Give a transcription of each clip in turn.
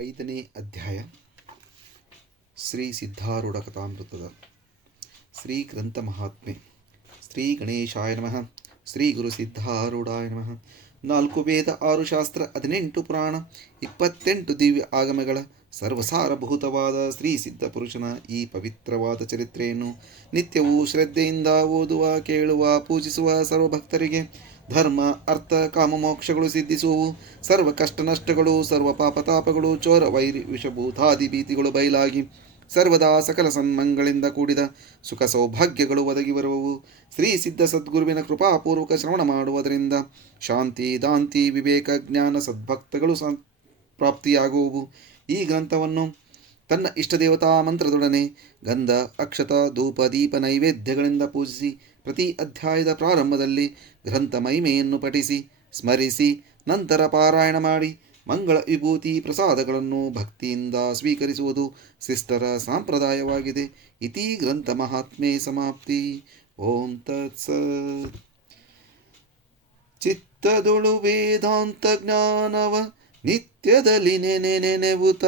5ನೇ ಅಧ್ಯಾಯ ಶ್ರೀ ಸಿದ್ಧಾರೂಢ ಕಥಾಮೃತದ ಶ್ರೀ ಗ್ರಂಥ ಮಹಾತ್ಮೆ. ಶ್ರೀ ಗಣೇಶಾಯ ನಮಃ. ಶ್ರೀ ಗುರು ಸಿದ್ಧಾರೂಢಾಯ ನಮಃ. 4 ವೇದ, 6 ಶಾಸ್ತ್ರ, 18 ಪುರಾಣ, 28 ದಿವ್ಯ ಆಗಮಗಳ ಸರ್ವಸಾರಭೂತವಾದ ಶ್ರೀ ಸಿದ್ಧ ಪುರುಷನ ಈ ಪವಿತ್ರವಾದ ಚರಿತ್ರೆಯನ್ನು ನಿತ್ಯವೂ ಶ್ರದ್ಧೆಯಿಂದ ಓದುವ, ಕೇಳುವ, ಪೂಜಿಸುವ ಸರ್ವಭಕ್ತರಿಗೆ ಧರ್ಮ, ಅರ್ಥ, ಕಾಮ, ಮೋಕ್ಷಗಳು ಸಿದ್ಧಿಸುವವು. ಸರ್ವ ಕಷ್ಟ ನಷ್ಟಗಳು, ಸರ್ವ ಪಾಪತಾಪಗಳು, ಚೋರ ವೈರಿ ವಿಷಭೂತಾದಿ ಭೀತಿಗಳು ಬಯಲಾಗಿ ಸರ್ವದಾ ಸಕಲ ಸನ್ಮಂಗಳಿಂದ ಕೂಡಿದ ಸುಖ ಸೌಭಾಗ್ಯಗಳು ಒದಗಿ ಬರುವವು. ಶ್ರೀ ಸಿದ್ಧ ಸದ್ಗುರುವಿನ ಕೃಪಾಪೂರ್ವಕ ಶ್ರವಣ ಮಾಡುವುದರಿಂದ ಶಾಂತಿ, ದಾಂತಿ, ವಿವೇಕ, ಜ್ಞಾನ, ಸದ್ಭಕ್ತಗಳು ಪ್ರಾಪ್ತಿಯಾಗುವವು. ಈ ಗ್ರಂಥವನ್ನು ತನ್ನ ಇಷ್ಟದೇವತಾ ಮಂತ್ರದೊಡನೆ ಗಂಧ, ಅಕ್ಷತ, ಧೂಪ, ದೀಪ, ನೈವೇದ್ಯಗಳಿಂದ ಪೂಜಿಸಿ ಪ್ರತಿ ಅಧ್ಯಾಯದ ಪ್ರಾರಂಭದಲ್ಲಿ ಗ್ರಂಥ ಮಹಿಮೆಯನ್ನು ಪಠಿಸಿ ಸ್ಮರಿಸಿ ನಂತರ ಪಾರಾಯಣ ಮಾಡಿ ಮಂಗಳ ವಿಭೂತಿ ಪ್ರಸಾದಗಳನ್ನು ಭಕ್ತಿಯಿಂದ ಸ್ವೀಕರಿಸುವುದು ಶಿಷ್ಟರ ಸಂಪ್ರದಾಯವಾಗಿದೆ. ಇತಿ ಗ್ರಂಥ ಮಹಾತ್ಮೆ ಸಮಾಪ್ತಿ. ಓಂ ತತ್ಸತ್. ಚಿತ್ತದೊಳು ವೇದಾಂತ ಜ್ಞಾನವ ನಿತ್ಯದಲ್ಲಿ ನೆನೆವುತ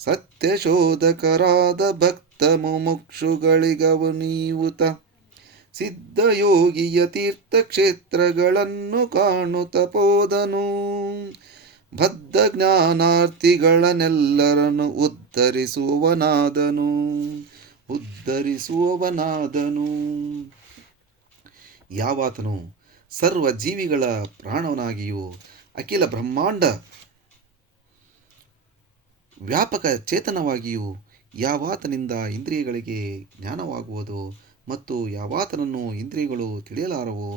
ಸತ್ಯಶೋಧಕರಾದ ಭಕ್ತ ಮುಮುಕ್ಷುಗಳಿಗವು ನೀವುತ ಸಿದ್ಧಯೋಗಿಯ ತೀರ್ಥಕ್ಷೇತ್ರಗಳನ್ನು ಕಾಣುತ್ತ ಪೋದನು. ಬದ್ಧ ಜ್ಞಾನಾರ್ಥಿಗಳನ್ನೆಲ್ಲರನ್ನು ಉದ್ಧರಿಸುವವನಾದನು. ಯಾವಾತನು ಸರ್ವ ಜೀವಿಗಳ ಪ್ರಾಣವನಾಗಿಯೂ ಅಖಿಲ ಬ್ರಹ್ಮಾಂಡ ವ್ಯಾಪಕ ಚೇತನವಾಗಿಯೂ ಯಾವಾತನಿಂದ ಇಂದ್ರಿಯಗಳಿಗೆ ಜ್ಞಾನವಾಗುವುದೋ ಮತ್ತು ಯಾವಾತನನ್ನು ಇಂದ್ರಿಯಗಳು ತಿಳಿಯಲಾರವೋ,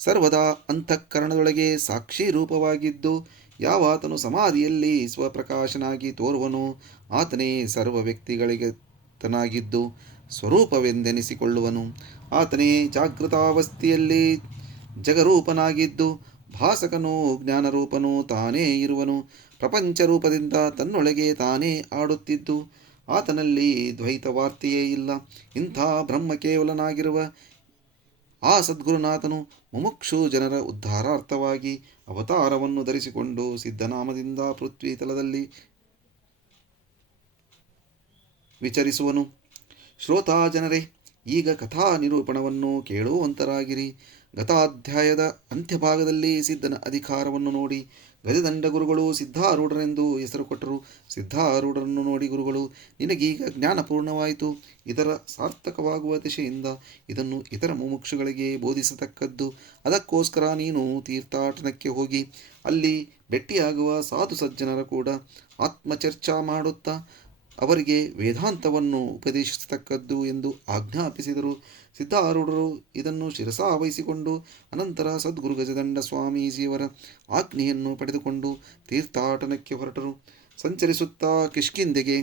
ಸರ್ವದಾ ಅಂತಃಕರಣದೊಳಗೆ ಸಾಕ್ಷಿ ರೂಪವಾಗಿದ್ದು ಯಾವಾತನು ಸಮಾಧಿಯಲ್ಲಿ ಸ್ವಪ್ರಕಾಶನಾಗಿ ತೋರುವನೋ ಆತನೇ ಸರ್ವ ವ್ಯಕ್ತಿಗಳಿಗೆ ತನಾಗಿದ್ದು ಸ್ವರೂಪವೆಂದೆನಿಸಿಕೊಳ್ಳುವನು. ಆತನೇ ಜಾಗೃತಾವಸ್ಥೆಯಲ್ಲಿ ಜಗರೂಪನಾಗಿದ್ದು ಭಾಸಕನೂ ಜ್ಞಾನರೂಪನೂ ತಾನೇ ಇರುವನು. ಪ್ರಪಂಚ ರೂಪದಿಂದ ತನ್ನೊಳಗೆ ತಾನೇ ಆಡುತ್ತಿದ್ದು ಆತನಲ್ಲಿ ದ್ವೈತವಾರ್ತೆಯೇ ಇಲ್ಲ. ಇಂಥ ಬ್ರಹ್ಮ ಕೇವಲನಾಗಿರುವ ಆ ಸದ್ಗುರುನಾಥನು ಮುಮುಕ್ಷು ಜನರ ಉದ್ಧಾರಾರ್ಥವಾಗಿ ಅವತಾರವನ್ನು ಧರಿಸಿಕೊಂಡು ಸಿದ್ಧನಾಮದಿಂದ ಪೃಥ್ವಿ ತಲದಲ್ಲಿ ವಿಚರಿಸುವನು. ಶ್ರೋತಾ ಜನರೇ, ಈಗ ಕಥಾ ನಿರೂಪಣವನ್ನು ಕೇಳುವಂತರಾಗಿರಿ. ಗತಾಧ್ಯಾಯದ ಅಂತ್ಯಭಾಗದಲ್ಲಿ ಸಿದ್ಧನ ಅಧಿಕಾರವನ್ನು ನೋಡಿ ಗಜದಂಡ ಗುರುಗಳು ಸಿದ್ಧಾರೂಢರೆಂದು ಹೆಸರು ಕೊಟ್ಟರು. ಸಿದ್ಧಾರೂಢರನ್ನು ನೋಡಿ ಗುರುಗಳು, ನಿನಗೀಗ ಜ್ಞಾನಪೂರ್ಣವಾಯಿತು. ಇದರ ಸಾರ್ಥಕವಾಗುವ ದಿಶೆಯಿಂದ ಇದನ್ನು ಇತರ ಮುಮುಕ್ಷುಗಳಿಗೆ ಬೋಧಿಸತಕ್ಕದ್ದು. ಅದಕ್ಕೋಸ್ಕರ ನೀನು ತೀರ್ಥಾಟನಕ್ಕೆ ಹೋಗಿ ಅಲ್ಲಿ ಭೇಟಿಯಾಗುವ ಸಾಧು ಸಜ್ಜನರ ಕೂಡ ಆತ್ಮಚರ್ಚಾ ಮಾಡುತ್ತಾ ಅವರಿಗೆ ವೇದಾಂತವನ್ನು ಉಪದೇಶಿಸತಕ್ಕದ್ದು ಎಂದು ಆಜ್ಞಾಪಿಸಿದರು. ಸಿದ್ಧಾರೂಢರು ಇದನ್ನು ಶಿರಸಾವಹಿಸಿಕೊಂಡು ಅನಂತರ ಸದ್ಗುರು ಗಜದಂಡ ಸ್ವಾಮೀಜಿಯವರ ಆಜ್ಞೆಯನ್ನು ಪಡೆದುಕೊಂಡು ತೀರ್ಥಾಟನಕ್ಕೆ ಹೊರಟರು. ಸಂಚರಿಸುತ್ತಾ ಕಿಷ್ಕಿಂಧೆಗೆ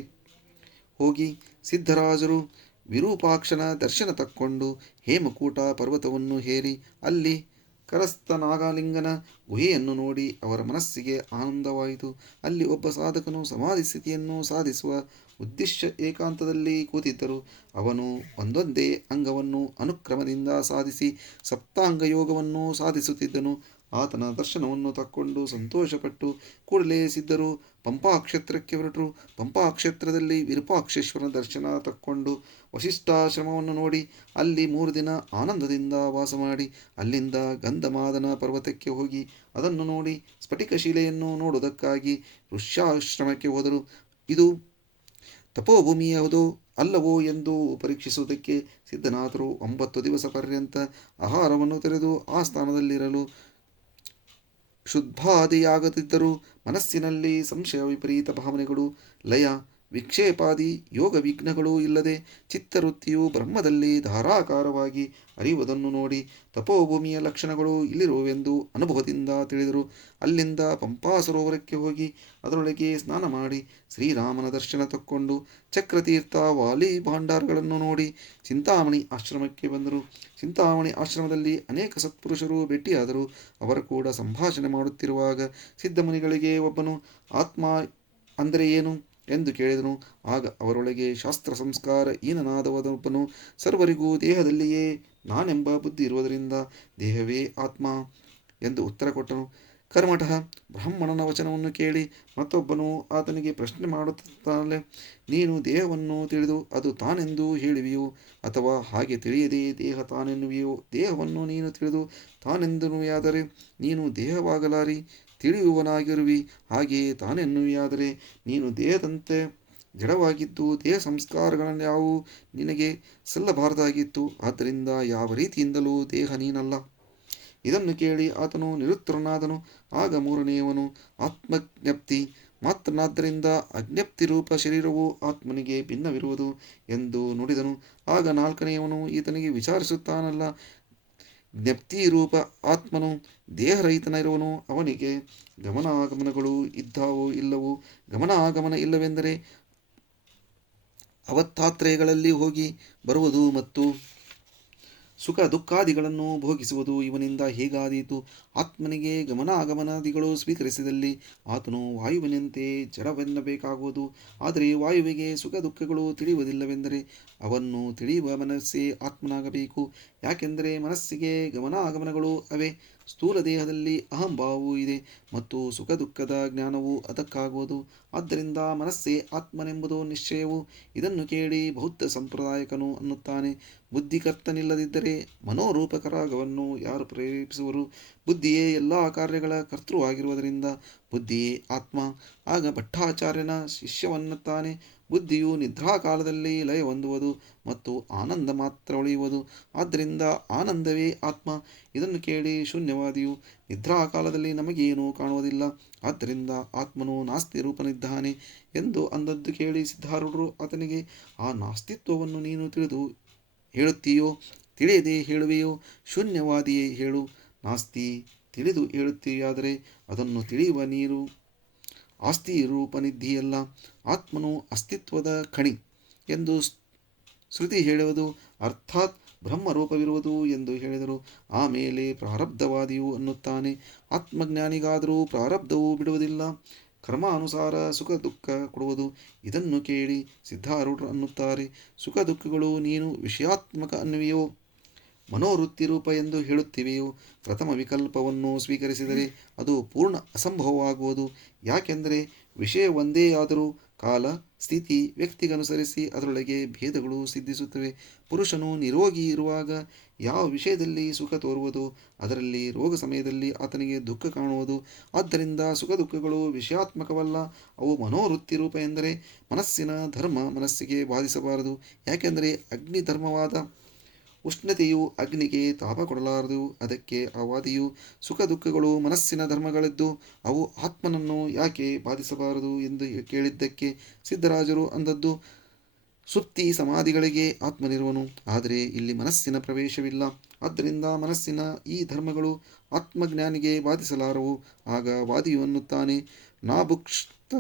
ಹೋಗಿ ಸಿದ್ಧರಾಜರು ವಿರೂಪಾಕ್ಷನ ದರ್ಶನ ತಕ್ಕೊಂಡು ಹೇಮಕೂಟ ಪರ್ವತವನ್ನು ಹೇರಿ ಅಲ್ಲಿ ಕರಸ್ಥ ನಾಗಲಿಂಗನ ಗುಹೆಯನ್ನು ನೋಡಿ ಅವರ ಮನಸ್ಸಿಗೆ ಆನಂದವಾಯಿತು. ಅಲ್ಲಿ ಒಬ್ಬ ಸಾಧಕನು ಸಮಾಧಿ ಸ್ಥಿತಿಯನ್ನು ಸಾಧಿಸುವ ಉದ್ದೇಶ ಏಕಾಂತದಲ್ಲಿ ಕೂತಿದ್ದರು. ಅವನು ಒಂದೊಂದೇ ಅಂಗವನ್ನು ಅನುಕ್ರಮದಿಂದ ಸಾಧಿಸಿ ಸಪ್ತಾಂಗ ಯೋಗವನ್ನು ಸಾಧಿಸುತ್ತಿದ್ದನು. ಆತನ ದರ್ಶನವನ್ನು ತಕ್ಕೊಂಡು ಸಂತೋಷಪಟ್ಟು ಕೂಡಲೇ ಸಿದ್ಧರು ಪಂಪಾಕ್ಷೇತ್ರಕ್ಕೆ ಹೊರಟರು. ಪಂಪಾಕ್ಷೇತ್ರದಲ್ಲಿ ವಿರೂಪಾಕ್ಷೇಶ್ವರನ ದರ್ಶನ ತಕ್ಕೊಂಡು ವಶಿಷ್ಠಾಶ್ರಮವನ್ನು ನೋಡಿ ಅಲ್ಲಿ 3 ದಿನ ಆನಂದದಿಂದ ವಾಸ ಮಾಡಿ ಅಲ್ಲಿಂದ ಗಂಧಮಾದನ ಪರ್ವತಕ್ಕೆ ಹೋಗಿ ಅದನ್ನು ನೋಡಿ ಸ್ಫಟಿಕ ಶಿಲೆಯನ್ನು ನೋಡುವುದಕ್ಕಾಗಿ ಋಷ್ಯಾಶ್ರಮಕ್ಕೆ ಹೋದರು. ಇದು ತಪೋಭೂಮಿಯಹುದೋ ಅಲ್ಲವೋ ಎಂದು ಪರೀಕ್ಷಿಸುವುದಕ್ಕೆ ಸಿದ್ಧನಾಥರು 9 ದಿವಸ ಪರ್ಯಂತ ಆಹಾರವನ್ನು ತೆರೆದು ಆ ಸ್ಥಾನದಲ್ಲಿರಲು ಶುದ್ಧಾದಿಯಾಗುತ್ತಿದ್ದರು. ಮನಸ್ಸಿನಲ್ಲಿ ಸಂಶಯ, ವಿಪರೀತ ಭಾವನೆಗಳು, ಲಯ, ವಿಕ್ಷೇಪಾದಿ ಯೋಗ ವಿಘ್ನಗಳೂ ಇಲ್ಲದೆ ಚಿತ್ತವೃತ್ತಿಯು ಬ್ರಹ್ಮದಲ್ಲಿ ಧಾರಾಕಾರವಾಗಿ ಅರಿಯುವುದನ್ನು ನೋಡಿ ತಪೋಭೂಮಿಯ ಲಕ್ಷಣಗಳು ಇಲ್ಲಿರುವೆಂದು ಅನುಭವದಿಂದ ತಿಳಿದರು. ಅಲ್ಲಿಂದ ಪಂಪಾ ಸರೋವರಕ್ಕೆ ಹೋಗಿ ಅದರೊಳಗೆ ಸ್ನಾನ ಮಾಡಿ ಶ್ರೀರಾಮನ ದರ್ಶನ ತಕ್ಕೊಂಡು ಚಕ್ರತೀರ್ಥ, ವಾಲಿ ಭಾಂಡಾರಗಳನ್ನು ನೋಡಿ ಚಿಂತಾಮಣಿ ಆಶ್ರಮಕ್ಕೆ ಬಂದರು. ಚಿಂತಾಮಣಿ ಆಶ್ರಮದಲ್ಲಿ ಅನೇಕ ಸತ್ಪುರುಷರು ಭೇಟಿಯಾದರು. ಅವರ ಕೂಡ ಸಂಭಾಷಣೆ ಮಾಡುತ್ತಿರುವಾಗ ಸಿದ್ಧಮುನಿಗಳಿಗೆ ಒಬ್ಬನು ಆತ್ಮ ಅಂದರೆ ಏನು ಎಂದು ಕೇಳಿದನು. ಆಗ ಅವರೊಳಗೆ ಶಾಸ್ತ್ರ ಸಂಸ್ಕಾರ ಈನನಾದವನೊಬ್ಬನು ಸರ್ವರಿಗೂ ದೇಹದಲ್ಲಿಯೇ ನಾನೆಂಬ ಬುದ್ಧಿ ಇರುವುದರಿಂದ ದೇಹವೇ ಆತ್ಮ ಎಂದು ಉತ್ತರ ಕೊಟ್ಟನು. ಕರ್ಮಠಃ ಬ್ರಾಹ್ಮಣನ ವಚನವನ್ನು ಕೇಳಿ ಮತ್ತೊಬ್ಬನು ಆತನಿಗೆ ಪ್ರಶ್ನೆ ಮಾಡುತ್ತಾನೆ, ನೀನು ದೇಹವನ್ನು ತಿಳಿದು ಅದು ತಾನೆಂದು ಹೇಳುವಿಯೋ, ಅಥವಾ ಹಾಗೆ ತಿಳಿಯದೆ ದೇಹ ತಾನೆನ್ನುವಿಯೋ? ದೇಹವನ್ನು ನೀನು ತಿಳಿದು ತಾನೆಂದನುವಿಯಾದರೆ ನೀನು ದೇಹವಾಗಲಾರಿ, ತಿಳಿಯುವವನಾಗಿರುವಿ. ಹಾಗೆಯೇ ತಾನೆನ್ನುವಿಯಾದರೆ ನೀನು ದೇಹದಂತೆ ಜಡವಾಗಿದ್ದು ದೇಹ ಸಂಸ್ಕಾರಗಳನ್ಯಾವು ನಿನಗೆ ಸಲ್ಲಬಾರದಾಗಿತ್ತು. ಆದ್ದರಿಂದ ಯಾವ ರೀತಿಯಿಂದಲೂ ದೇಹ ನೀನಲ್ಲ. ಇದನ್ನು ಕೇಳಿ ಆತನು ನಿರುತ್ತರನಾದನು. ಆಗ ಮೂರನೆಯವನು ಆತ್ಮಜ್ಞಪ್ತಿ ಮಾತ್ರನಾದ್ದರಿಂದ ಅಜ್ಞಪ್ತಿ ರೂಪ ಶರೀರವು ಆತ್ಮನಿಗೆ ಭಿನ್ನವಿರುವುದು ಎಂದು ನುಡಿದನು. ಆಗ ನಾಲ್ಕನೆಯವನು ಈತನಿಗೆ ವಿಚಾರಿಸುತ್ತಾನಲ್ಲ, ಜ್ಞಪ್ತಿ ರೂಪ ಆತ್ಮನು ದೇಹರಹಿತನಿರುವನು, ಅವನಿಗೆ ಗಮನಾಗಮನಗಳು ಇದ್ದಾವೋ ಇಲ್ಲವೋ? ಗಮನಾಗಮನ ಇಲ್ಲವೆಂದರೆ ಅವತ್ತಾತ್ರಯಗಳಲ್ಲಿ ಹೋಗಿ ಬರುವುದು ಮತ್ತು ಸುಖ ದುಃಖಾದಿಗಳನ್ನು ಭೋಗಿಸುವುದು ಇವನಿಂದ ಹೇಗಾದೀತು? ಆತ್ಮನಿಗೆ ಗಮನಾಗಮನಾದಿಗಳು ಸ್ವೀಕರಿಸಿದಲ್ಲಿ ಆತನು ವಾಯುವಿನಂತೆ ಜಡವೆನ್ನಬೇಕಾಗುವುದು. ಆದರೆ ವಾಯುವಿಗೆ ಸುಖ ದುಃಖಗಳು ತಿಳಿಯುವುದಿಲ್ಲವೆಂದರೆ ಅವನ್ನು ತಿಳಿಯುವ ಮನಸ್ಸೇ ಆತ್ಮನಾಗಬೇಕು. ಯಾಕೆಂದರೆ ಮನಸ್ಸಿಗೆ ಗಮನಾಗಮನಗಳು ಅವೆ. ಸ್ಥೂಲ ದೇಹದಲ್ಲಿ ಅಹಂಭಾವವೂ ಇದೆ ಮತ್ತು ಸುಖ ದುಃಖದ ಜ್ಞಾನವು ಅದಕ್ಕಾಗುವುದು. ಆದ್ದರಿಂದ ಮನಸ್ಸೇ ಆತ್ಮನೆಂಬುದು ನಿಶ್ಚಯವು. ಇದನ್ನು ಕೇಳಿ ಬೌದ್ಧ ಸಂಪ್ರದಾಯಕನು ಅನ್ನುತ್ತಾನೆ, ಬುದ್ಧಿಕರ್ತನಿಲ್ಲದಿದ್ದರೆ ಮನೋರೂಪಕ ರಾಗವನ್ನು ಯಾರು ಪ್ರೇರೇಪಿಸುವರು? ಬುದ್ಧಿಯೇ ಎಲ್ಲ ಕಾರ್ಯಗಳ ಕರ್ತೃವಾಗಿರುವುದರಿಂದ ಬುದ್ಧಿಯೇ ಆತ್ಮ. ಆಗ ಭಟ್ಟಾಚಾರ್ಯನ ಶಿಷ್ಯವನ್ನುತ್ತಾನೆ, ಬುದ್ಧಿಯು ನಿದ್ರಾಕಾಲದಲ್ಲಿ ಲಯ ಹೊಂದುವುದು ಮತ್ತು ಆನಂದ ಮಾತ್ರ ಉಳಿಯುವುದು. ಆದ್ದರಿಂದ ಆನಂದವೇ ಆತ್ಮ. ಇದನ್ನು ಕೇಳಿ ಶೂನ್ಯವಾದಿಯು, ನಿದ್ರಾಕಾಲದಲ್ಲಿ ನಮಗೇನೂ ಕಾಣುವುದಿಲ್ಲ, ಆದ್ದರಿಂದ ಆತ್ಮನು ನಾಸ್ತಿ ರೂಪನಿದ್ದಾನೆ ಎಂದು ಅಂದದ್ದು ಕೇಳಿ ಸಿದ್ಧಾರೂಢರು ಆತನಿಗೆ, ಆ ನಾಸ್ತಿತ್ವವನ್ನು ನೀನು ತಿಳಿದು ಹೇಳುತ್ತೀಯೋ, ತಿಳಿಯದೆ ಹೇಳುವೆಯೋ? ಶೂನ್ಯವಾದಿಯೇ ಹೇಳು. ನಾಸ್ತಿ ತಿಳಿದು ಹೇಳುತ್ತೀಯಾದರೆ ಅದನ್ನು ತಿಳಿಯುವ ನೀರು ಆಸ್ತಿ ರೂಪನಿದ್ದೀಯಲ್ಲ. ಆತ್ಮನು ಅಸ್ತಿತ್ವದ ಖಣಿ ಎಂದು ಶ್ರುತಿ ಹೇಳುವುದು, ಅರ್ಥಾತ್ ಬ್ರಹ್ಮರೂಪವಿರುವುದು ಎಂದು ಹೇಳಿದರು. ಆಮೇಲೆ ಪ್ರಾರಬ್ಧವಾದಿಯು ಅನ್ನುತ್ತಾನೆ, ಆತ್ಮಜ್ಞಾನಿಗಾದರೂ ಪ್ರಾರಬ್ಧವು ಬಿಡುವುದಿಲ್ಲ, ಕರ್ಮಾನುಸಾರ ಸುಖ ದುಃಖ ಕೊಡುವುದು. ಇದನ್ನು ಕೇಳಿ ಸಿದ್ಧಾರೂಢರು ಅನ್ನುತ್ತಾರೆ, ಸುಖ ದುಃಖಗಳು ನೀನು ವಿಷಯಾತ್ಮಕ ಅನ್ನುವೆಯೋ, ಮನೋವೃತ್ತಿ ರೂಪ ಎಂದು ಹೇಳುತ್ತಿವೆಯೋ? ಪ್ರಥಮ ವಿಕಲ್ಪವನ್ನು ಸ್ವೀಕರಿಸಿದರೆ ಅದು ಪೂರ್ಣ ಅಸಂಭವವಾಗುವುದು. ಯಾಕೆಂದರೆ ವಿಷಯ ಒಂದೇ ಆದರೂ ಕಾಲ ಸ್ಥಿತಿ ವ್ಯಕ್ತಿಗನುಸರಿಸಿ ಅದರೊಳಗೆ ಭೇದಗಳು ಸಿದ್ಧಿಸುತ್ತವೆ. ಪುರುಷನು ನಿರೋಗಿ ಇರುವಾಗ ಯಾವ ವಿಷಯದಲ್ಲಿ ಸುಖ ತೋರುವುದೋ ಅದರಲ್ಲಿ ರೋಗ ಸಮಯದಲ್ಲಿ ಆತನಿಗೆ ದುಃಖ ಕಾಣುವುದು. ಆದ್ದರಿಂದ ಸುಖ ದುಃಖಗಳು ವಿಷಯಾತ್ಮಕವಲ್ಲ, ಅವು ಮನೋವೃತ್ತಿ ರೂಪ. ಎಂದರೆ ಮನಸ್ಸಿನ ಧರ್ಮ ಮನಸ್ಸಿಗೆ ಬಾಧಿಸಬಾರದು. ಯಾಕೆಂದರೆ ಅಗ್ನಿ ಧರ್ಮವಾದ ಉಷ್ಣತೆಯು ಅಗ್ನಿಗೆ ತಾಪ ಕೊಡಲಾರದು. ಅದಕ್ಕೆ ಆ ವಾದಿಯು, ಸುಖ ದುಃಖಗಳು ಮನಸ್ಸಿನ ಧರ್ಮಗಳಿದ್ದು ಅವು ಆತ್ಮನನ್ನು ಯಾಕೆ ಬಾಧಿಸಬಾರದು ಎಂದು ಕೇಳಿದ್ದಕ್ಕೆ ಸಿದ್ಧರಾಜರು ಅಂದದ್ದು, ಸುಪ್ತಿ ಸಮಾಧಿಗಳಿಗೆ ಆತ್ಮನಿರುವನು, ಆದರೆ ಇಲ್ಲಿ ಮನಸ್ಸಿನ ಪ್ರವೇಶವಿಲ್ಲ. ಆದ್ದರಿಂದ ಮನಸ್ಸಿನ ಈ ಧರ್ಮಗಳು ಆತ್ಮಜ್ಞಾನಿಗೆ ಬಾಧಿಸಲಾರವು. ಆಗ ವಾದಿಯು ಅನ್ನುತ್ತಾನೆ, ನಾಭುಕ್ತ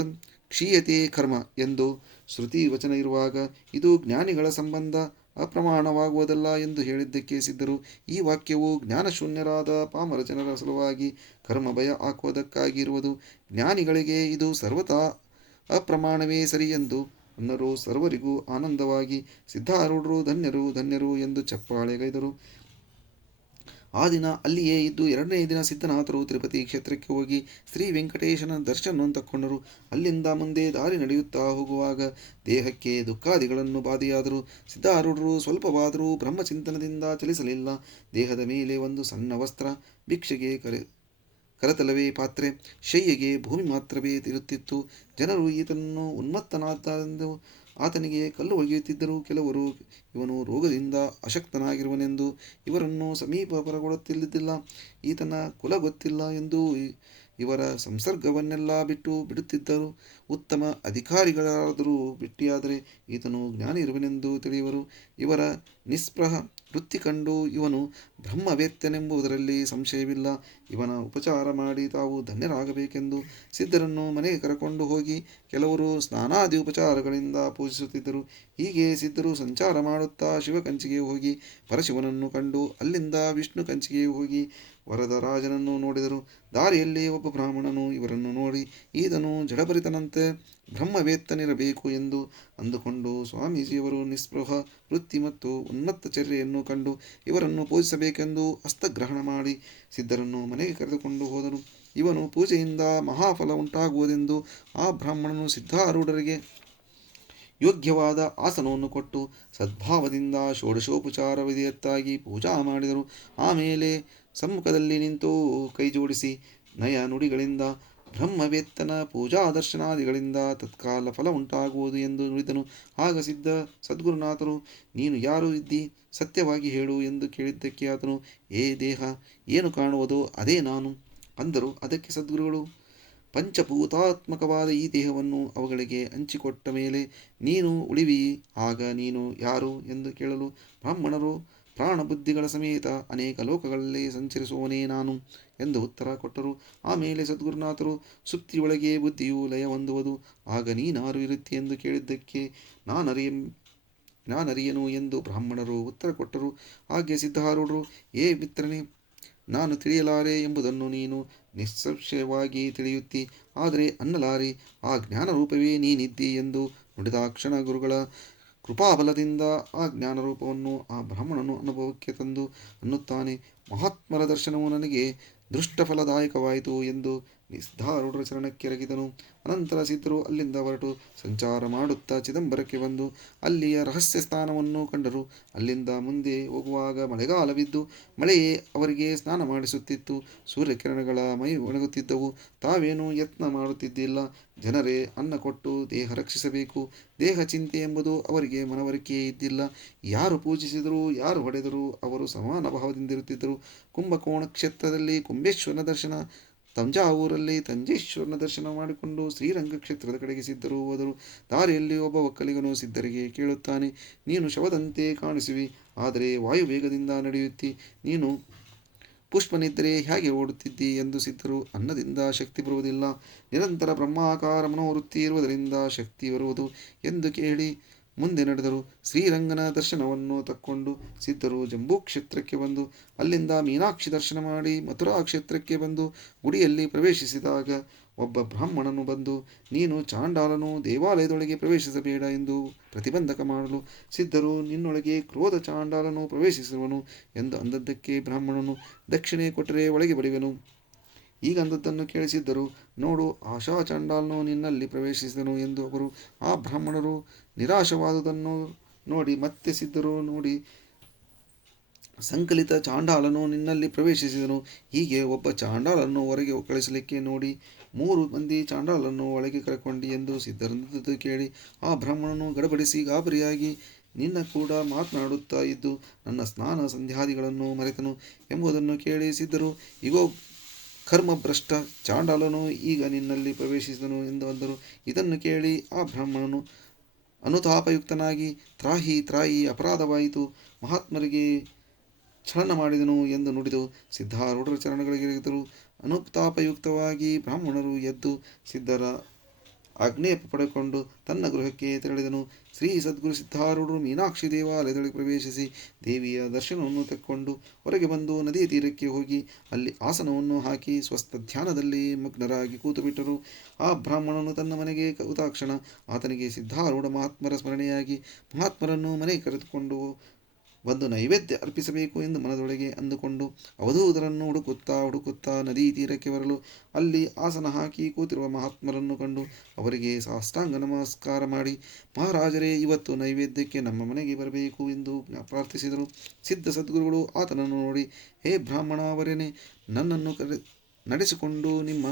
ಕ್ಷೀಯತೆ ಕರ್ಮ ಎಂದು ಶ್ರುತಿ ವಚನ ಇರುವಾಗ ಇದು ಜ್ಞಾನಿಗಳ ಸಂಬಂಧ ಅಪ್ರಮಾಣವಾಗುವುದಲ್ಲ ಎಂದು ಹೇಳಿದ್ದಕ್ಕೆ ಸಿದ್ಧರು, ಈ ವಾಕ್ಯವು ಜ್ಞಾನಶೂನ್ಯರಾದ ಪಾಮರ ಜನರ ಸಲುವಾಗಿ ಕರ್ಮ ಭಯ ಹಾಕುವುದಕ್ಕಾಗಿ ಇರುವುದು. ಜ್ಞಾನಿಗಳಿಗೆ ಇದು ಸರ್ವತಾ ಅಪ್ರಮಾಣವೇ ಸರಿ ಎಂದು ಅನ್ನರು. ಸರ್ವರಿಗೂ ಆನಂದವಾಗಿ ಸಿದ್ಧಾರೂಢರು ಧನ್ಯರು ಧನ್ಯರು ಎಂದು ಚಪ್ಪಾಳೆಗೈದರು. ಆ ದಿನ ಅಲ್ಲಿಯೇ ಇದ್ದು ಎರಡನೇ ದಿನ ಸಿದ್ಧನಾಥರು ತಿರುಪತಿ ಕ್ಷೇತ್ರಕ್ಕೆ ಹೋಗಿ ಶ್ರೀ ವೆಂಕಟೇಶನ ದರ್ಶನವನ್ನು ತಕ್ಕೊಂಡರು. ಅಲ್ಲಿಂದ ಮುಂದೆ ದಾರಿ ನಡೆಯುತ್ತಾ ಹೋಗುವಾಗ ದೇಹಕ್ಕೆ ದುಃಖಾದಿಗಳನ್ನು ಬಾಧೆಯಾದರು. ಸಿದ್ಧಾರೂಢರು ಸ್ವಲ್ಪವಾದರೂ ಬ್ರಹ್ಮಚಿಂತನದಿಂದ ಚಲಿಸಲಿಲ್ಲ. ದೇಹದ ಮೇಲೆ ಒಂದು ಸಣ್ಣ ವಸ್ತ್ರ, ಭಿಕ್ಷೆಗೆ ಕರತಲವೇ ಪಾತ್ರೆ, ಶಯ್ಯೆಗೆ ಭೂಮಿ ಮಾತ್ರವೇ ಇರುತ್ತಿತ್ತು. ಜನರು ಈತನನ್ನು ಉನ್ಮತ್ತನಾದೆಂದು ಆತನಿಗೆ ಕಲ್ಲು ಒಗೆಯುತ್ತಿದ್ದರು. ಕೆಲವರು ಇವನು ರೋಗದಿಂದ ಅಶಕ್ತನಾಗಿರುವನೆಂದು ಇವರನ್ನು ಸಮೀಪ ಬರಗೊಡುತ್ತಿದ್ದಿಲ್ಲ, ಈತನ ಕುಲ ಗೊತ್ತಿಲ್ಲ ಎಂದು ಇವರ ಸಂಸರ್ಗವನ್ನೆಲ್ಲ ಬಿಟ್ಟು ಬಿಡುತ್ತಿದ್ದರು. ಉತ್ತಮ ಅಧಿಕಾರಿಗಳಾದರೂ ಭೇಟಿಯಾದರೆ ಈತನು ಜ್ಞಾನಿ ಇರುವನೆಂದು ತಿಳಿಯುವರು. ಇವರ ನಿಸ್ಪೃಹ ವೃತ್ತಿ ಕಂಡು ಇವನು ಬ್ರಹ್ಮವೇತ್ತನೆಂಬುದರಲ್ಲಿ ಸಂಶಯವಿಲ್ಲ. ಇವನ ಉಪಚಾರ ಮಾಡಿ ತಾವು ಧನ್ಯರಾಗಬೇಕೆಂದು ಸಿದ್ಧರನ್ನು ಮನೆಗೆ ಕರಕೊಂಡು ಹೋಗಿ ಕೆಲವರು ಸ್ನಾನಾದಿ ಉಪಚಾರಗಳಿಂದ ಪೂಜಿಸುತ್ತಿದ್ದರು. ಹೀಗೆ ಸಿದ್ಧರು ಸಂಚಾರ ಮಾಡುತ್ತಾ ಶಿವಕಂಚಿಗೆ ಹೋಗಿ ಪರಶಿವನನ್ನು ಕಂಡು ಅಲ್ಲಿಂದ ವಿಷ್ಣು ಕಂಚಿಗೆ ಹೋಗಿ ವರದರಾಜನನ್ನು ನೋಡಿದರು. ದಾರಿಯಲ್ಲಿ ಒಬ್ಬ ಬ್ರಾಹ್ಮಣನು ಇವರನ್ನು ನೋಡಿ, ಈತನು ಜಡಭರಿತನಂತೆ ಬ್ರಹ್ಮವೇತ್ತನಿರಬೇಕು ಎಂದು ಅಂದುಕೊಂಡು ಸ್ವಾಮೀಜಿಯವರು ನಿಸ್ಪೃಹ ವೃತ್ತಿ ಮತ್ತು ಉನ್ಮತ್ತ ಚರ್ಯೆಯನ್ನು ಕಂಡು ಇವರನ್ನು ಪೂಜಿಸಬೇಕೆಂದು ಹಸ್ತಗ್ರಹಣ ಮಾಡಿ ಸಿದ್ಧರನ್ನು ಮನೆಗೆ ಕರೆದುಕೊಂಡು ಹೋದರು. ಇವನು ಪೂಜೆಯಿಂದ ಮಹಾಫಲ ಉಂಟಾಗುವುದೆಂದು ಆ ಬ್ರಾಹ್ಮಣನು ಸಿದ್ಧಾರೂಢರಿಗೆ ಯೋಗ್ಯವಾದ ಆಸನವನ್ನು ಕೊಟ್ಟು ಸದ್ಭಾವದಿಂದ ಷೋಡಶೋಪಚಾರ ವಿಧಿಯತ್ತಾಗಿ ಪೂಜಾ ಮಾಡಿದರು. ಆಮೇಲೆ ಸಮ್ಮುಖದಲ್ಲಿ ನಿಂತು ಕೈ ಜೋಡಿಸಿ ನಯ ನುಡಿಗಳಿಂದ ಬ್ರಹ್ಮವೇತ್ತನ ಪೂಜಾ ದರ್ಶನಾದಿಗಳಿಂದ ತತ್ಕಾಲ ಫಲ ಉಂಟಾಗುವುದು ಎಂದು ನುಡಿದನು. ಆಗ ಸಿದ್ಧ ಸದ್ಗುರುನಾಥರು, ನೀನು ಯಾರು ಇದ್ದಿ, ಸತ್ಯವಾಗಿ ಹೇಳು ಎಂದು ಕೇಳಿದ್ದಕ್ಕೆ ಆತನು, ದೇಹ ಏನು ಕಾಣುವುದೋ ಅದೇ ನಾನು ಅಂದರು. ಅದಕ್ಕೆ ಸದ್ಗುರುಗಳು, ಪಂಚಭೂತಾತ್ಮಕವಾದ ಈ ದೇಹವನ್ನು ಅವುಗಳಿಗೆ ಹಂಚಿಕೊಟ್ಟ ಮೇಲೆ ನೀನು ಉಳಿವಿ, ಆಗ ನೀನು ಯಾರು ಎಂದು ಕೇಳಲು ಬ್ರಾಹ್ಮಣರು, ಪ್ರಾಣಬುದ್ಧಿಗಳ ಸಮೇತ ಅನೇಕ ಲೋಕಗಳಲ್ಲಿ ಸಂಚರಿಸುವವನೇ ನಾನು ಎಂದು ಉತ್ತರ ಕೊಟ್ಟರು. ಆಮೇಲೆ ಸದ್ಗುರುನಾಥರು, ಸುಪ್ತಿಯೊಳಗೆ ಬುದ್ಧಿಯು ಲಯ ಹೊಂದುವುದು, ಆಗ ನೀನಾರು ಇರುತ್ತಿ ಎಂದು ಕೇಳಿದ್ದಕ್ಕೆ ನಾನರಿಯನು ಎಂದು ಬ್ರಾಹ್ಮಣರು ಉತ್ತರ ಕೊಟ್ಟರು. ಹಾಗೆ ಸಿದ್ಧಾರೂಢರು, ಮಿತ್ರನೇ, ನಾನು ತಿಳಿಯಲಾರೆ ಎಂಬುದನ್ನು ನೀನು ನಿಸ್ಸಂಶಯವಾಗಿ ತಿಳಿಯುತ್ತಿ, ಆದರೆ ಅನ್ನಲಾರೆ, ಆ ಜ್ಞಾನರೂಪವೇ ನೀನಿದ್ದಿ ಎಂದು ನುಡಿದಾಕ್ಷಣ ಗುರುಗಳ ಕೃಪಾಬಲದಿಂದ ಆ ಜ್ಞಾನರೂಪವನ್ನು ಆ ಬ್ರಾಹ್ಮಣನು ಅನುಭವಕ್ಕೆ ತಂದು ಅನ್ನುತ್ತಾನೆ, ಮಹಾತ್ಮರ ದರ್ಶನವು ನನಗೆ ದೃಷ್ಟಫಲದಾಯಕವಾಯಿತು ಎಂದು ಸಿದ್ಧಾರೂಢರ ಚರಣಕ್ಕೆ ರಗಿದನು. ಅನಂತರ ಸಿದ್ಧರು ಅಲ್ಲಿಂದ ಹೊರಟು ಸಂಚಾರ ಮಾಡುತ್ತಾ ಚಿದಂಬರಕ್ಕೆ ಬಂದು ಅಲ್ಲಿಯ ರಹಸ್ಯ ಸ್ಥಾನವನ್ನು ಕಂಡರು. ಅಲ್ಲಿಂದ ಮುಂದೆ ಹೋಗುವಾಗ ಮಳೆಗಾಲವಿದ್ದು ಮಳೆಯೇ ಅವರಿಗೆ ಸ್ನಾನ ಮಾಡಿಸುತ್ತಿತ್ತು. ಸೂರ್ಯಕಿರಣಗಳ ಮೈ ಒಣಗುತ್ತಿದ್ದವು. ತಾವೇನೂ ಯತ್ನ ಮಾಡುತ್ತಿದ್ದಿಲ್ಲ. ಜನರೇ ಅನ್ನ ಕೊಟ್ಟು ದೇಹ ರಕ್ಷಿಸಬೇಕು, ದೇಹ ಚಿಂತೆ ಎಂಬುದು ಅವರಿಗೆ ಮನವರಿಕೆಯೇ ಇದ್ದಿಲ್ಲ. ಯಾರು ಪೂಜಿಸಿದರೂ ಯಾರು ಹೊಡೆದರೂ ಅವರು ಸಮಾನ ಭಾವದಿಂದಿರುತ್ತಿದ್ದರು. ಕುಂಭಕೋಣ ಕ್ಷೇತ್ರದಲ್ಲಿ ಕುಂಬೇಶ್ವರನ ದರ್ಶನ, ತಂಜಾವೂರಲ್ಲಿ ತಂಜೇಶ್ವರನ ದರ್ಶನ ಮಾಡಿಕೊಂಡು ಶ್ರೀರಂಗ ಕ್ಷೇತ್ರದ ಕಡೆಗೆ ಸಿದ್ಧರು ಹೋದರು. ದಾರಿಯಲ್ಲಿ ಒಬ್ಬ ಒಕ್ಕಲಿಗನು ಸಿದ್ಧರಿಗೆ ಕೇಳುತ್ತಾನೆ, ನೀನು ಶವದಂತೆ ಕಾಣಿಸುವಿ, ಆದರೆ ವಾಯುವೇಗದಿಂದ ನಡೆಯುತ್ತಿ, ನೀನು ಪುಷ್ಪನಿದ್ದರೆ ಹೇಗೆ ಓಡುತ್ತಿದ್ದಿ ಎಂದು ಸಿದ್ಧರು, ಅನ್ನದಿಂದ ಶಕ್ತಿ ಬರುವುದಿಲ್ಲ, ನಿರಂತರ ಬ್ರಹ್ಮಾಕಾರ ಮನೋವೃತ್ತಿ ಇರುವುದರಿಂದ ಶಕ್ತಿ ಬರುವುದು ಎಂದು ಕೇಳಿ ಮುಂದೆ ನಡೆದರು. ಶ್ರೀರಂಗನ ದರ್ಶನವನ್ನು ತಕ್ಕೊಂಡು ಸಿದ್ಧರು ಜಂಬೂ ಕ್ಷೇತ್ರಕ್ಕೆ ಬಂದು ಅಲ್ಲಿಂದ ಮೀನಾಕ್ಷಿ ದರ್ಶನ ಮಾಡಿ ಮಥುರಾ ಕ್ಷೇತ್ರಕ್ಕೆ ಬಂದು ಗುಡಿಯಲ್ಲಿ ಪ್ರವೇಶಿಸಿದಾಗ ಒಬ್ಬ ಬ್ರಾಹ್ಮಣನು ಬಂದು, ನೀನು ಚಾಂಡಾಲನು, ದೇವಾಲಯದೊಳಗೆ ಪ್ರವೇಶಿಸಬೇಡ ಎಂದು ಪ್ರತಿಬಂಧಕ ಮಾಡಲು ಸಿದ್ಧರು, ನಿನ್ನೊಳಗೆ ಕ್ರೋಧ ಚಾಂಡಾಲನು ಪ್ರವೇಶಿಸುವನು ಎಂದು ಅಂದದ್ದಕ್ಕೆ ಬ್ರಾಹ್ಮಣನು, ದಕ್ಷಿಣೆ ಕೊಟ್ಟರೆ ಒಳಗೆ ಬರುವೆನು. ಈಗ ಅಂದದ್ದನ್ನು ಕೇಳಿಸಿದ್ದರು. ನೋಡು, ಆಶಾ ಚಾಂಡಾಲನು ನಿನ್ನಲ್ಲಿ ಪ್ರವೇಶಿಸಿದನು ಎಂದು ಅವರು ಆ ಬ್ರಾಹ್ಮಣರು ನಿರಾಶವಾದುದನ್ನು ನೋಡಿ ಮತ್ತೆ ಸಿದ್ಧರು ನೋಡಿ, ಸಂಕಲಿತ ಚಾಂಡಾಲನು ನಿನ್ನಲ್ಲಿ ಪ್ರವೇಶಿಸಿದನು. ಹೀಗೆ ಒಬ್ಬ ಚಾಂಡಾಲನ್ನು ಹೊರಗೆ ಕಳಿಸಲಿಕ್ಕೆ ನೋಡಿ 3 ಮಂದಿ ಚಾಂಡಾಲನ್ನು ಒಳಗೆ ಕರೆಕೊಂಡಿ ಎಂದು ಸಿದ್ಧರಂದದ್ದು ಕೇಳಿ ಆ ಬ್ರಾಹ್ಮಣನು ಗಡಬಡಿಸಿ ಗಾಬರಿಯಾಗಿ, ನಿನ್ನ ಕೂಡ ಮಾತನಾಡುತ್ತಾ ಇದ್ದು ನನ್ನ ಸ್ನಾನ ಸಂಧ್ಯಾದಿಗಳನ್ನು ಮರೆತನು ಎಂಬುದನ್ನು ಕೇಳಿ ಸಿದ್ಧರು, ಇಗೋ ಕರ್ಮಭ್ರಷ್ಟ ಚಾಂಡಾಲನು ಈಗ ನಿನ್ನಲ್ಲಿ ಪ್ರವೇಶಿಸಿದನು ಎಂದು ಅಂದರು. ಇದನ್ನು ಕೇಳಿ ಆ ಬ್ರಾಹ್ಮಣನು ಅನುತಾಪಯುಕ್ತನಾಗಿ, ತ್ರಾಹಿ ತ್ರಾಹಿ, ಅಪರಾಧವಾಯಿತು, ಮಹಾತ್ಮರಿಗೆ ಛಳನ ಮಾಡಿದನು ಎಂದು ನುಡಿದು ಸಿದ್ಧಾರೂಢರ ಚರಣಗಳಿಗಿರಿದರು. ಅನುತಾಪಯುಕ್ತವಾಗಿ ಬ್ರಾಹ್ಮಣರು ಎದ್ದು ಸಿದ್ಧರ ಆಜ್ಞೆ ಪಡೆದುಕೊಂಡು ತನ್ನ ಗೃಹಕ್ಕೆ ತೆರಳಿದನು. ಶ್ರೀ ಸದ್ಗುರು ಸಿದ್ಧಾರೂಢರು ಮೀನಾಕ್ಷಿ ದೇವಾಲಯದೊಳಗೆ ಪ್ರವೇಶಿಸಿ ದೇವಿಯ ದರ್ಶನವನ್ನು ತೆಕ್ಕೊಂಡು ಹೊರಗೆ ಬಂದು ನದಿಯ ತೀರಕ್ಕೆ ಹೋಗಿ ಅಲ್ಲಿ ಆಸನವನ್ನು ಹಾಕಿ ಸ್ವಸ್ಥ ಧ್ಯಾನದಲ್ಲಿ ಮಗ್ನರಾಗಿ ಕೂತುಬಿಟ್ಟರು. ಆ ಬ್ರಾಹ್ಮಣನು ತನ್ನ ಮನೆಗೆ ಕೂತಾಕ್ಷಣ ಆತನಿಗೆ ಸಿದ್ಧಾರೂಢ ಮಹಾತ್ಮರ ಸ್ಮರಣೆಯಾಗಿ ಮಹಾತ್ಮರನ್ನು ಮನೆಗೆ ಕರೆದುಕೊಂಡು ಬಂದು ನೈವೇದ್ಯ ಅರ್ಪಿಸಬೇಕು ಎಂದು ಮನದೊಳಗೆ ಅಂದುಕೊಂಡು ಅವಧೂತರನ್ನು ಹುಡುಕುತ್ತಾ ನದಿ ತೀರಕ್ಕೆ ಬರಲು ಅಲ್ಲಿ ಆಸನ ಹಾಕಿ ಕೂತಿರುವ ಮಹಾತ್ಮರನ್ನು ಕಂಡು ಅವರಿಗೆ ಸಾಷ್ಟಾಂಗ ನಮಸ್ಕಾರ ಮಾಡಿ, ಮಹಾರಾಜರೇ, ಇವತ್ತು ನೈವೇದ್ಯಕ್ಕೆ ನಮ್ಮ ಮನೆಗೆ ಬರಬೇಕು ಎಂದು ಪ್ರಾರ್ಥಿಸಿದರು. ಸಿದ್ಧ ಸದ್ಗುರುಗಳು ಆತನನ್ನು ನೋಡಿ, ಹೇ ಬ್ರಾಹ್ಮಣವರೇನೆ, ನನ್ನನ್ನು ನಡೆಸಿಕೊಂಡು ನಿಮ್ಮ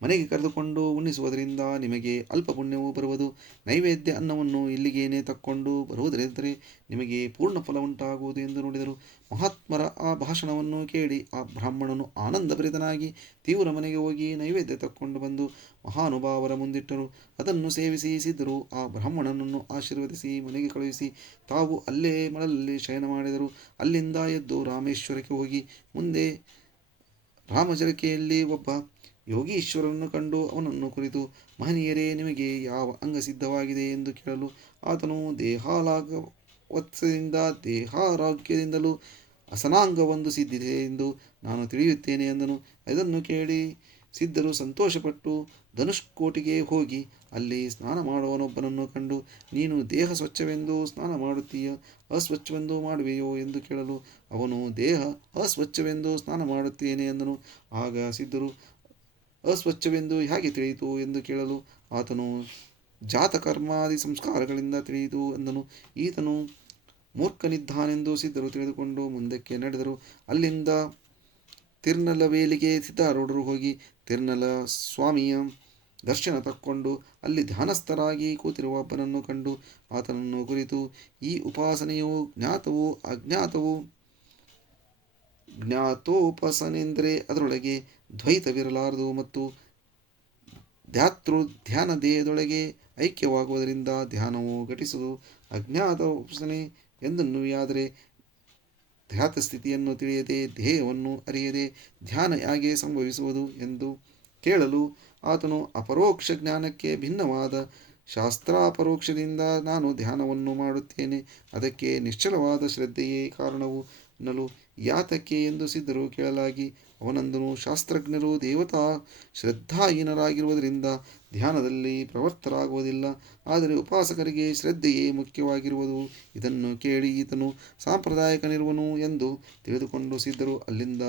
ಮನೆಗೆ ಕರೆದುಕೊಂಡು ಉಣ್ಣಿಸುವುದರಿಂದ ನಿಮಗೆ ಅಲ್ಪ ಪುಣ್ಯವು ಬರುವುದು. ನೈವೇದ್ಯ ಅನ್ನವನ್ನು ಇಲ್ಲಿಗೇನೆ ತಕ್ಕೊಂಡು ಬರುವುದರೆಂದರೆ ನಿಮಗೆ ಪೂರ್ಣ ಫಲ ಉಂಟಾಗುವುದು ಎಂದು ನುಡಿದರು. ಮಹಾತ್ಮರ ಆ ಭಾಷಣವನ್ನು ಕೇಳಿ ಆ ಬ್ರಾಹ್ಮಣನು ಆನಂದಭರಿತನಾಗಿ ತೀವ್ರ ಮನೆಗೆ ಹೋಗಿ ನೈವೇದ್ಯ ತಕ್ಕೊಂಡು ಬಂದು ಮಹಾನುಭಾವರ ಮುಂದಿಟ್ಟರು. ಅದನ್ನು ಸೇವಿಸಿ ಸಿದ್ಧರು ಆ ಬ್ರಾಹ್ಮಣನನ್ನು ಆಶೀರ್ವದಿಸಿ ಮನೆಗೆ ಕಳುಹಿಸಿ ತಾವು ಅಲ್ಲೇ ಮಳಲಲ್ಲಿ ಶಯನ ಮಾಡಿದರು. ಅಲ್ಲಿಂದ ಎದ್ದು ರಾಮೇಶ್ವರಕ್ಕೆ ಹೋಗಿ ಮುಂದೆ ರಾಮಜಲಕೆಯಲ್ಲಿ ಒಬ್ಬ ಯೋಗೀಶ್ವರನನ್ನು ಕಂಡು ಅವನನ್ನು ಕುರಿತು, ಮಹನೀಯರೇ, ನಿಮಗೆ ಯಾವ ಅಂಗ ಸಿದ್ಧವಾಗಿದೆ ಎಂದು ಕೇಳಲು ಆತನು ದೇಹಾಲಾಗವತ್ಸದಿಂದ ದೇಹಾರೋಗ್ಯದಿಂದಲೂ ಅಸನಾಂಗವೊಂದು ಸಿದ್ಧಿದೆ ಎಂದು ನಾನು ತಿಳಿಯುತ್ತೇನೆ ಎಂದನು. ಇದನ್ನು ಕೇಳಿ ಸಿದ್ಧರು ಸಂತೋಷಪಟ್ಟು ಧನುಷ್ಕೋಟಿಗೆ ಹೋಗಿ ಅಲ್ಲಿ ಸ್ನಾನ ಮಾಡುವನೊಬ್ಬನನ್ನು ಕಂಡು, ನೀನು ದೇಹ ಸ್ವಚ್ಛವೆಂದು ಸ್ನಾನ ಮಾಡುತ್ತೀಯ, ಅಸ್ವಚ್ಛವೆಂದು ಮಾಡುವೆಯೋ ಎಂದು ಕೇಳಲು, ಅವನು ದೇಹ ಅಸ್ವಚ್ಛವೆಂದು ಸ್ನಾನ ಮಾಡುತ್ತೇನೆ ಎಂದನು. ಆಗ ಸಿದ್ಧರು, ಅಸ್ವಚ್ಛವೆಂದು ಹೇಗೆ ತಿಳಿಯಿತು ಎಂದು ಕೇಳಲು, ಆತನು ಜಾತಕರ್ಮಾದಿ ಸಂಸ್ಕಾರಗಳಿಂದ ತಿಳಿಯಿತು ಎಂದನು. ಈತನು ಮೂರ್ಖನಿದ್ದಾನೆಂದು ಸಿದ್ಧರು ತಿಳಿದುಕೊಂಡು ಮುಂದಕ್ಕೆ ನಡೆದರು. ಅಲ್ಲಿಂದ ತಿರ್ನಲವೇಲಿಗೆ ಸಿದ್ಧಾರೂಢರು ಹೋಗಿ ತಿರ್ನಲ ಸ್ವಾಮಿಯ ದರ್ಶನ ತಕ್ಕೊಂಡು ಅಲ್ಲಿ ಧ್ಯಾನಸ್ಥರಾಗಿ ಕೂತಿರುವ ಒಬ್ಬನನ್ನು ಕಂಡು ಆತನನ್ನು ಕುರಿತು, ಈ ಉಪಾಸನೆಯು ಜ್ಞಾತವೂ ಅಜ್ಞಾತವೂ, ಜ್ಞಾತೋಪಾಸನೆಂದರೆ ಅದರೊಳಗೆ ದ್ವೈತವಿರಲಾರದು ಮತ್ತು ಧ್ಯಾನ ದೇಹದೊಳಗೆ ಐಕ್ಯವಾಗುವುದರಿಂದ ಧ್ಯಾನವು ಘಟಿಸುವುದು. ಅಜ್ಞಾತ ಉಪಾಸನೆ ಎಂದನ್ನುವುದಾದರೆ ಧ್ಯಾತ ಸ್ಥಿತಿಯನ್ನು ತಿಳಿಯದೆ ದೇಹವನ್ನು ಅರಿಯದೆ ಧ್ಯಾನ ಹೇಗೆ ಸಂಭವಿಸುವುದು ಎಂದು ಕೇಳಲು, ಆತನು ಅಪರೋಕ್ಷ ಜ್ಞಾನಕ್ಕೆ ಭಿನ್ನವಾದ ಶಾಸ್ತ್ರಾಪರೋಕ್ಷದಿಂದ ನಾನು ಧ್ಯಾನವನ್ನು ಮಾಡುತ್ತೇನೆ, ಅದಕ್ಕೆ ನಿಶ್ಚಲವಾದ ಶ್ರದ್ಧೆಯೇ ಕಾರಣವು ಅನ್ನಲು, ಯಾತಕ್ಕೆ ಎಂದು ಸಿದ್ಧರು ಕೇಳಲಾಗಿ ಅವನಂದನು, ಶಾಸ್ತ್ರಜ್ಞರು ದೇವತಾ ಶ್ರದ್ಧಾಹೀನರಾಗಿರುವುದರಿಂದ ಧ್ಯಾನದಲ್ಲಿ ಪ್ರವೃತ್ತರಾಗುವುದಿಲ್ಲ, ಆದರೆ ಉಪಾಸಕರಿಗೆ ಶ್ರದ್ಧೆಯೇ ಮುಖ್ಯವಾಗಿರುವುದು. ಇದನ್ನು ಕೇಳಿ ಈತನು ಸಾಂಪ್ರದಾಯಿಕನಿರುವನು ಎಂದು ತಿಳಿದುಕೊಂಡು ಸಿದ್ಧರು ಅಲ್ಲಿಂದ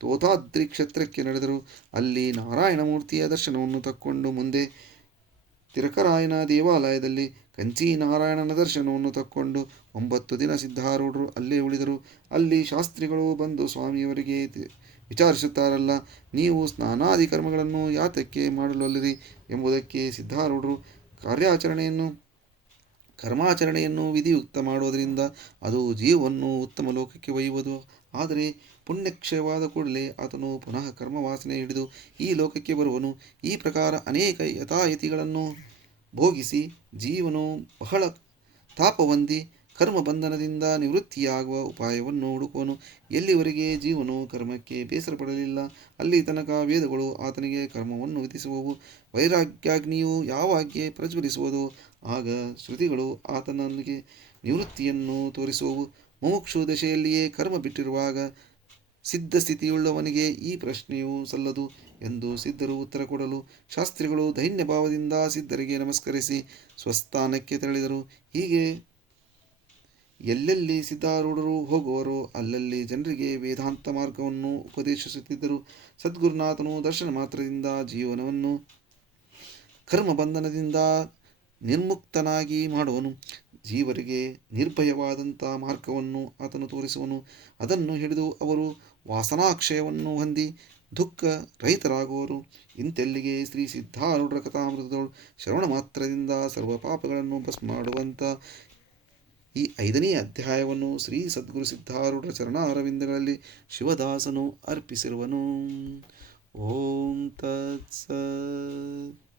ತೋತಾದ್ರಿ ಕ್ಷೇತ್ರಕ್ಕೆ ನಡೆದರು. ಅಲ್ಲಿ ನಾರಾಯಣಮೂರ್ತಿಯ ದರ್ಶನವನ್ನು ತಕ್ಕೊಂಡು ಮುಂದೆ ತಿರಕರಾಯನ ದೇವಾಲಯದಲ್ಲಿ ಕಂಚೀನಾರಾಯಣನ ದರ್ಶನವನ್ನು ತಕ್ಕೊಂಡು 9 ದಿನ ಸಿದ್ಧಾರೂಢರು ಅಲ್ಲೇ ಉಳಿದರು. ಅಲ್ಲಿ ಶಾಸ್ತ್ರಿಗಳು ಬಂದು ಸ್ವಾಮಿಯವರಿಗೆ ವಿಚಾರಿಸುತ್ತಾರಲ್ಲ, ನೀವು ಸ್ನಾನಾದಿ ಕರ್ಮಗಳನ್ನು ಯಾತಕ್ಕೆ ಮಾಡಲೊಲ್ಲಿರಿ ಎಂಬುದಕ್ಕೆ ಸಿದ್ಧಾರೂಢರು, ಕರ್ಮಾಚರಣೆಯನ್ನು ವಿಧಿಯುಕ್ತ ಮಾಡುವುದರಿಂದ ಅದು ಜೀವವನ್ನು ಉತ್ತಮ ಲೋಕಕ್ಕೆ ಒಯ್ಯುವುದು. ಆದರೆ ಪುಣ್ಯಕ್ಷಯವಾದ ಕೂಡಲೇ ಆತನು ಪುನಃ ಕರ್ಮವಾಸನೆ ಹಿಡಿದು ಈ ಲೋಕಕ್ಕೆ ಬರುವನು. ಈ ಪ್ರಕಾರ ಅನೇಕ ಯಥಾಯತಿಗಳನ್ನು ಭೋಗಿಸಿ ಜೀವನು ಬಹಳ ತಾಪ ಹೊಂದಿ ಕರ್ಮಬಂಧನದಿಂದ ನಿವೃತ್ತಿಯಾಗುವ ಉಪಾಯವನ್ನು ಹುಡುಕುವನು. ಎಲ್ಲಿವರೆಗೆ ಜೀವನು ಕರ್ಮಕ್ಕೆ ಬೇಸರಪಡಲಿಲ್ಲ, ಅಲ್ಲಿ ತನಕ ವೇದಗಳು ಆತನಿಗೆ ಕರ್ಮವನ್ನು ವಿಧಿಸುವವು. ವೈರಾಗ್ಯಾಗ್ನಿಯು ಯಾವಾಗೆ ಪ್ರಜ್ವಲಿಸುವುದೋ ಆಗ ಶ್ರುತಿಗಳು ಆತನಿಗೆ ನಿವೃತ್ತಿಯನ್ನು ತೋರಿಸುವವು. ಮುಮುಕ್ಷು ದಶೆಯಲ್ಲಿಯೇ ಕರ್ಮ ಬಿಟ್ಟಿರುವಾಗ ಸಿದ್ಧಸ್ಥಿತಿಯುಳ್ಳವನಿಗೆ ಈ ಪ್ರಶ್ನೆಯು ಸಲ್ಲದು ಎಂದು ಸಿದ್ಧರು ಉತ್ತರ ಕೊಡಲು, ಶಾಸ್ತ್ರಿಗಳು ದೈನ್ಯಭಾವದಿಂದ ಸಿದ್ಧರಿಗೆ ನಮಸ್ಕರಿಸಿ ಸ್ವಸ್ಥಾನಕ್ಕೆ ತೆರಳಿದರು. ಹೀಗೆ ಎಲ್ಲೆಲ್ಲಿ ಸಿದ್ಧಾರೂಢರು ಹೋಗುವರೋ ಅಲ್ಲಲ್ಲಿ ಜನರಿಗೆ ವೇದಾಂತ ಮಾರ್ಗವನ್ನು ಉಪದೇಶಿಸುತ್ತಿದ್ದರು. ಸದ್ಗುರುನಾಥನು ದರ್ಶನ ಮಾತ್ರದಿಂದ ಜೀವನವನ್ನು ಕರ್ಮಬಂಧನದಿಂದ ನಿರ್ಮುಕ್ತನಾಗಿ ಮಾಡುವನು. ಜೀವರಿಗೆ ನಿರ್ಭಯವಾದಂಥ ಮಾರ್ಗವನ್ನು ಆತನು ತೋರಿಸುವನು. ಅದನ್ನು ಹಿಡಿದು ಅವರು ವಾಸನಾಕ್ಷಯವನ್ನು ಹೊಂದಿ ದುಃಖ ರಹಿತರಾಗುವರು. ಇಂತೆಲ್ಲಿಗೆ ಶ್ರೀ ಸಿದ್ಧಾರೂಢರ ಕಥಾಮೃತದಳು ಶ್ರವಣ ಮಾತ್ರದಿಂದ ಸರ್ವ ಪಾಪಗಳನ್ನು ಭಸ್ಮ ಮಾಡುವಂಥ ಈ 5ನೇ ಅಧ್ಯಾಯವನ್ನು ಶ್ರೀ ಸದ್ಗುರು ಸಿದ್ಧಾರೂಢರ ಚರಣಾರವಿಂದಗಳಲ್ಲಿ ಶಿವದಾಸನು ಅರ್ಪಿಸಿರುವನು. ಓಂ ತತ್ಸತ್.